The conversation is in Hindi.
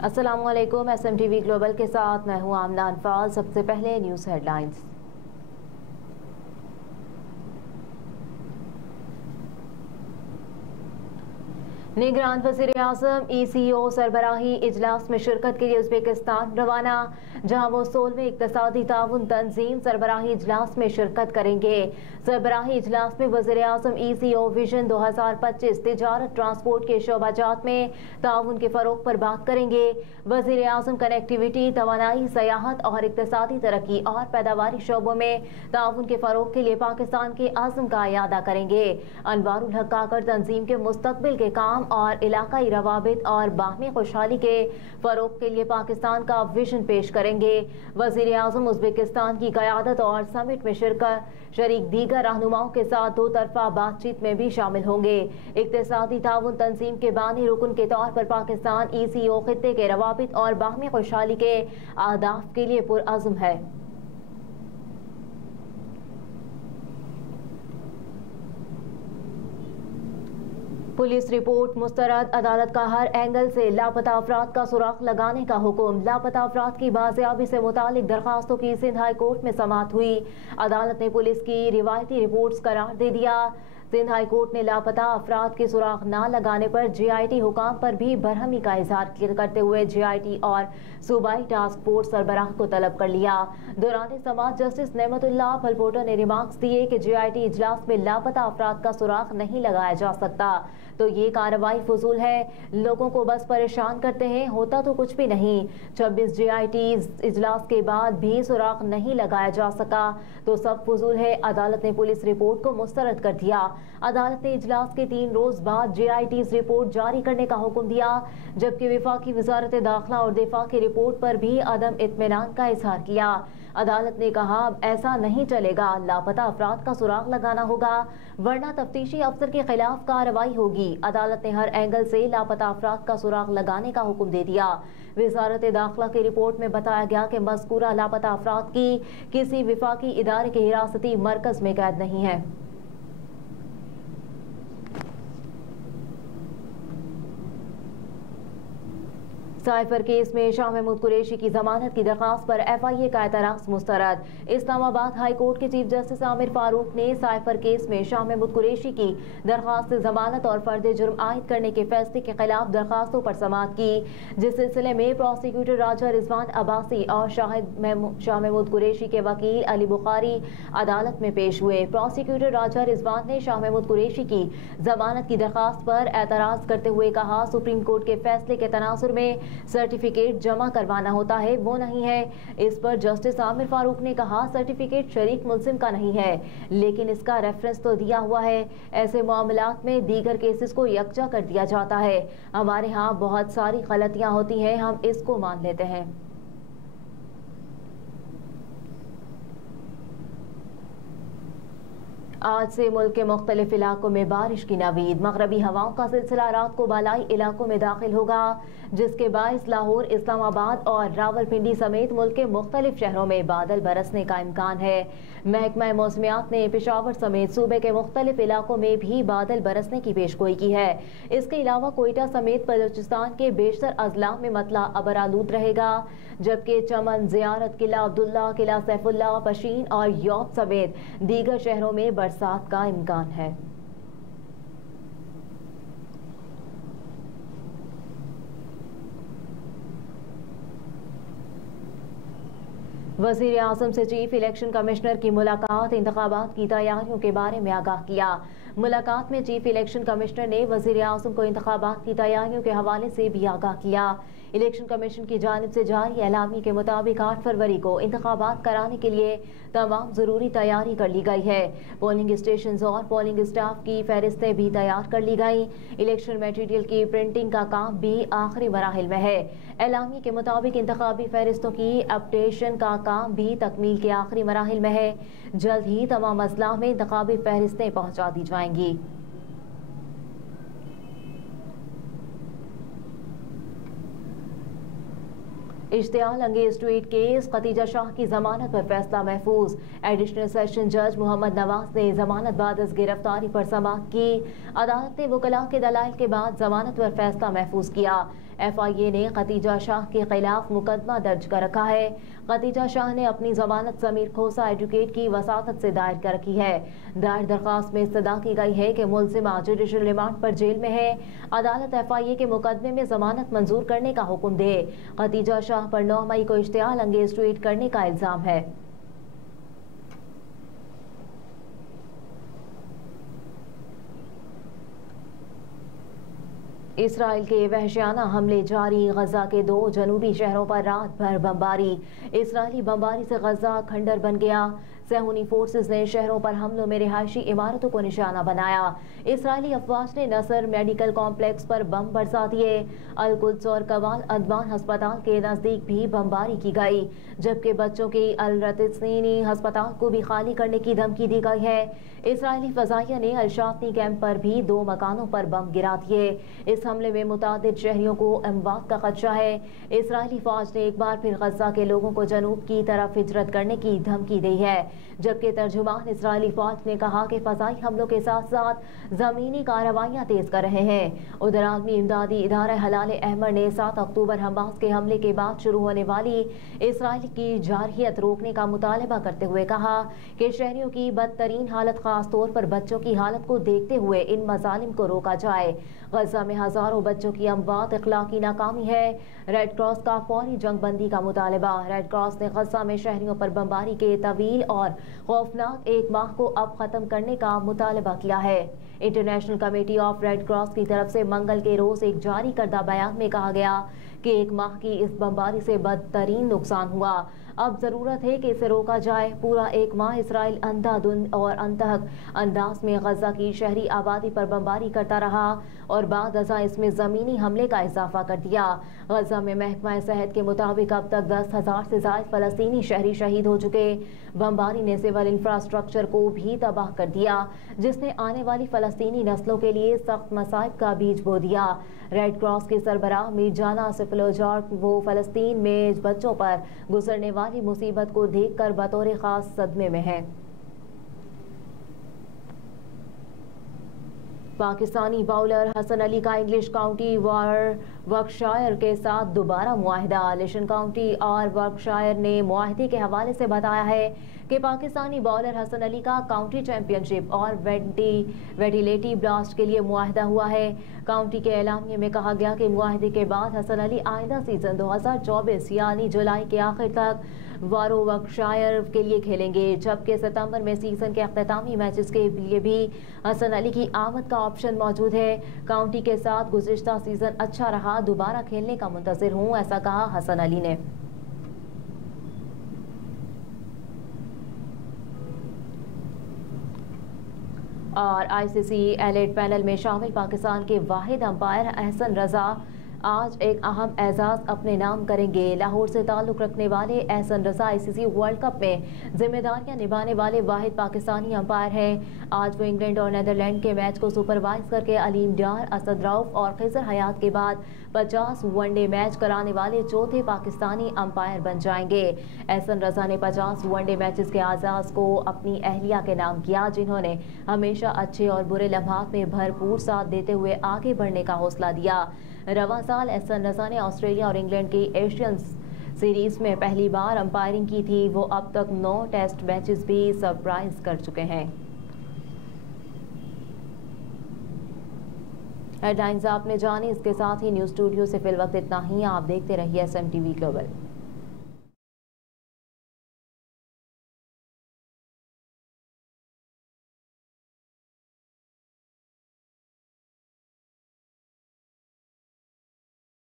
अस्सलामुअलैकुम। SMTV ग्लोबल के साथ मैं हूं आमना अनफाल। सबसे पहले न्यूज़ हेडलाइंस। निगरान वज़ीर-ए-आज़म ECO सरबराही इजलास में शिरकत के लिए उज़्बेकिस्तान रवाना, जहां वो 16वें इक़्तिसादी ताउन तंजीम सरबराही इजलास में शिरकत करेंगे। सरबराही इजलास में वज़ीर-ए-आज़म ECO विजन 2025 तिजारत ट्रांसपोर्ट के शोबाजात में ताउन के फ़रोग़ पर बात करेंगे। वज़ीर-ए-आज़म कनेक्टिविटी, तवानाई, सयाहत और इक़्तिसादी तरक्की और पैदावारी शोबों में ताउन के फ़रोग़ के लिए पाकिस्तान के आज़म का इयादा करेंगे। अनवारुल हक काकड़ तंजीम के मुस्तक़बिल के काम और इलाकाई रवाबित और बाहमी खुशहाली के फ़रोग़ के लिए पाकिस्तान का विजन पेश करेंगे। वज़ीर-ए-आज़म उज़्बेकिस्तान की क़यादत और समिट में शरीक दीगर रहनुमाओं के साथ दो तरफ़ा बातचीत में भी शामिल होंगे। इक़्तिसादी ताउन तंजीम के बानी रुकन के तौर पर पाकिस्तान ECO खित्ते के रवाबित और बाहमी खुशहाली के अहदाफ के लिए पुरअज़्म है। पुलिस रिपोर्ट मुस्तरद, अदालत का हर एंगल से लापता अफराद का सुराग लगाने का हुक्म। लापता अफराद की बाजियाबी से मुतालिक दरखास्तों की सिंध हाई कोर्ट में समाअत हुई। अदालत ने पुलिस की रिवायती रिपोर्ट्स करार दे दिया। सिंध हाई कोर्ट ने लापता अफराद के सुराग न लगाने पर JIT हुकाम पर भी बरहमी का इजहार करते हुए JIT और सूबाई टास्क फोर्स सरबराह को तलब कर लिया। दौरान समाअत जस्टिस नेमतुल्लाह फलपोटा ने रिमार्क्स दिए कि JIT इजलास में लापता अफराद का सुराग नहीं लगाया जा सकता तो ये कार्रवाई फजूल है। लोगों को बस परेशान करते हैं, होता तो कुछ भी नहीं। 26 JIT इजलास के बाद भी सुराग नहीं लगाया जा सका तो सब फजूल है। अदालत ने पुलिस रिपोर्ट को मुस्तरद कर दिया। अदालत ने इजलास के 3 रोज बाद JIT रिपोर्ट जारी करने का हुक्म दिया, जबकि विफाकी वजारत दाखिला और दिफा की रिपोर्ट पर भी अदम इत्मीनान का इजहार किया। अदालत ने कहा, अब ऐसा नहीं चलेगा, लापता अफराद का सुराग लगाना होगा वरना तफ्तीशी अफसर के खिलाफ कार्रवाई होगी। अदालत ने हर एंगल से लापता अफराद का सुराग लगाने का हुक्म दे दिया। वजारत दाखिला की रिपोर्ट में बताया गया कि मज़कूरा लापता अफराद की किसी विफाकी इदारे के हिरासती मरकज में कैद नहीं है। साइफर केस में शाह महमूद कुरैशी की जमानत की दरखास्त पर FIA का एतराज़ मुस्तरद। इस्लामाबाद हाई कोर्ट के चीफ जस्टिस आमिर फारूक ने साइफर केस में शाह महमूद कुरैशी की दरखास्त से जमानत और फर्द जुर्म आयद करने के फैसले के खिलाफ दरखास्तों पर समाअत की। जिस सिलसिले में प्रोसिक्यूटर राजा रिजवान अब्बासी और शाह महमूद कुरैशी के वकील अली बुखारी अदालत में पेश हुए। प्रोसिक्यूटर राजा रिजवान ने शाह महमूद कुरैशी की जमानत की दरखास्त पर एतराज़ करते हुए कहा, सुप्रीम कोर्ट के फैसले के तनाजुर में सर्टिफिकेट जमा करवाना होता है, वो नहीं है। इस पर जस्टिस आमिर फारूक ने कहा, सर्टिफिकेट शरीक मुल्जिम का नहीं है लेकिन इसका रेफरेंस तो दिया हुआ है। ऐसे मामलात में दीगर केसेस को यकजा कर दिया जाता है। हमारे यहाँ बहुत सारी गलतियां होती हैं, हम इसको मान लेते हैं। आज से मुल्क के मुख्तलिफ इलाकों में बारिश की नवीद। मगरबी हवाओं का सिलसिला रात को बालाई इलाकों में दाखिल होगा, जिसके बायस लाहौर, इस्लामाबाद और रावलपिंडी समेत मुल्क के मुख्तलिफ शहरों में बादल बरसने का इम्कान है। महकमा मौसमियात ने पेशावर समेत सूबे के मुख्तलिफ इलाकों में भी बादल बरसने की पेशगोई की है। इसके अलावा कोयटा समेत बलूचिस्तान के बेशतर अजला में मतला अबरालूद रहेगा, जबकि चमन, जियारत, किला अब्दुल्ला, किला सैफुल्ला, पशीन और यौब समेत दीगर शहरों में बरसात का इम्कान है। वज़ीर आज़म से चीफ इलेक्शन कमिश्नर की मुलाकात, इंतखाबात की तैयारियों के बारे में आगाह किया। मुलाकात में चीफ इलेक्शन कमिश्नर ने वज़ीर आज़म को इंतखाबात की तैयारियों के हवाले से भी आगाह किया। इलेक्शन कमीशन की जानिब से जारी एलामी के मुताबिक 8 फरवरी को इंतखाबात कराने के लिए तमाम ज़रूरी तैयारी कर ली गई है। पोलिंग स्टेशन और पोलिंग स्टाफ की फहरिस्तें भी तैयार कर ली गई। इलेक्शन मटीरियल की प्रिंटिंग का काम भी आखिरी मराहिल में है। एलामी के मुताबिक इंतखाबी फहरिस्तों की अपडेशन का काम भी तकमील के आखिरी मराहिल में है। जल्द ही तमाम अजला में इंतखाबी फहरिस्तें पहुँचा दी जाएंगी। इश्तियाल अंगेज ट्वीट केस, खतीजा शाह की जमानत पर फैसला महफूज। एडिशनल सेशन जज मोहम्मद नवाज ने जमानत बाद गिरफ्तारी पर समाअत की। अदालत ने वकला के दलाइल के बाद जमानत पर फैसला महफूज किया। FIA ने खतीजा शाह के खिलाफ मुकदमा दर्ज कर रखा है। खतीजा शाह ने अपनी जमानत समीर खोसा एडवोकेट की वसातत से दायर कर रखी है। दायर दरखास्त में इस्तदा की गई है कि मुल्जिमा जुडिशल रिमांड पर जेल में है। अदालत FIA के मुकदमे में जमानत मंजूर करने का हुक्म दे। खतीजा शाह पर 9 मई को इश्तियाल अंगेज ट्वीट करने का इल्जाम है। इसराइल के वहशियाना हमले जारी, गजा के 2 जनूबी शहरों पर रात भर बमबारी। इसराइली बमबारी से गजा खंडर बन गया। सहूनी फोर्सेस ने शहरों पर हमलों में रिहायशी इमारतों को निशाना बनाया। इसराइली अफवाज ने नसर मेडिकल कॉम्प्लेक्स पर बम बरसा दिए। अल-कुद्स और कमाल अदवान अस्पताल के नजदीक भी बमबारी की गई, जबकि बच्चों की अल-रतिसनी अस्पताल को भी खाली करने की धमकी दी गई है। इसराइली फजाइया ने अल-शातनी कैंप पर भी 2 मकानों पर बम गिरा दिए। इस हमले में मुतादिद शहरियों को अमवात का खदशा है। इसराइली फौज ने एक बार फिर गजा के लोगों को जनूब की तरफ हिजरत करने की धमकी दी है, जबकि तर्जुमान इसराइली फौज ने कहा कि फजाई हमलों के साथ साथ जमीनी कार्रवाइयां तेज कर रहे हैं। उधर आलमी इमदादी इदारा हलाल अहमर ने 7 अक्टूबर हमास के हमले के बाद शुरू होने वाली इसराइल की जारहियत रोकने का मुतालबा करते हुए कहा कि शहरियों की बदतरीन हालत, खास तौर पर बच्चों की हालत को देखते हुए इन मजालिम को रोका जाए। गजा में हजारों बच्चों की अमवात इखलाकी नाकामी है। रेड क्रॉस का फौरी जंगबंदी का मुतालबा। रेड क्रॉस ने गजा में शहरियों पर बमबारी के तवील और खौफनाक 1 माह को अब खत्म करने का मुतालबा किया है। International committee of red cross की तरफ से मंगल के रोज एक जारी करदा बयान में कहा गया कि 1 माह की इस बमबारी से बदतरीन नुकसान हुआ। अब जरूरत है कि इसे रोका जाए। पूरा 1 माह इसराइल अंधाधुंध और अंतहक अंदाज में गजा की शहरी आबादी पर बमबारी करता रहा और बाद अज़ा इसमें जमीनी हमले का इजाफा कर दिया। गजा में महकमा सेहत के मुताबिक अब तक 10,000 से ज्यादा फलस्तीनी शहरी शहीद हो चुके। बमबारी ने सिविल इंफ्रास्ट्रक्चर को भी तबाह कर दिया, जिसने आने वाली फलस्तीनी नस्लों के लिए सख्त मसाइब का बीज बो दिया। रेड क्रॉस के सरबराह मिर्जाना सिफलोजार्क वो फलस्तीन में बच्चों पर गुजरने वाली मुसीबत को देखकर बतौर खास सदमे में है। पाकिस्तानी बाउलर हसन अली का इंग्लिश काउंटी और वर्कशायर के साथ दोबारा मुआहिदा। लिशन काउंटी और वर्कशायर ने मुआहिदे के हवाले से बताया है कि पाकिस्तानी बॉलर हसन अली का काउंटी चैंपियनशिप और वेटिलेटी ब्लास्ट के लिए मुआहिदा हुआ है। काउंटी के एलामिये में कहा गया कि मुआहिदे के बाद हसन अली आइंदा सीजन 2024 यानी जुलाई के आखिर तक वर्कशायर के लिए खेलेंगे, जबकि सितंबर में सीजन के अख्तामी मैचेस के लिए भी हसन अली की आमद का ऑप्शन मौजूद है। काउंटी के साथ गुज़िश्ता सीजन अच्छा रहा, दोबारा खेलने का मुंतज़िर हूँ, ऐसा कहा हसन अली ने। और ICC एलिट पैनल में शामिल पाकिस्तान के वाहिद अंपायर एहसन रजा आज एक अहम एजाज अपने नाम करेंगे। लाहौर से ताल्लुक़ रखने वाले एहसन रजा ICC वर्ल्ड कप में जिम्मेदारियां निभाने वाले वाहिद पाकिस्तानी अंपायर हैं। आज वो इंग्लैंड और नीदरलैंड के मैच को सुपरवाइज करके अलीम डार, असद रऊफ और खिजर हयात के बाद 50 वनडे मैच कराने वाले चौथे पाकिस्तानी अंपायर बन जाएंगे। एहसन रजा ने 50 वनडे मैचेस के आगाज को अपनी अहलिया के नाम किया, जिन्होंने हमेशा अच्छे और बुरे लम्हात में भरपूर साथ देते हुए आगे बढ़ने का हौसला दिया। रवां साल एहसन रजा ने ऑस्ट्रेलिया और इंग्लैंड की एशियन सीरीज में पहली बार अंपायरिंग की थी। वो अब तक 9 टेस्ट मैचेस भी सरप्राइज कर चुके हैं। हेडलाइंस आपने जानी, इसके साथ ही न्यूज़ स्टूडियो से फिल वक्त इतना ही। आप देखते रहिए SMTV ग्लोबल।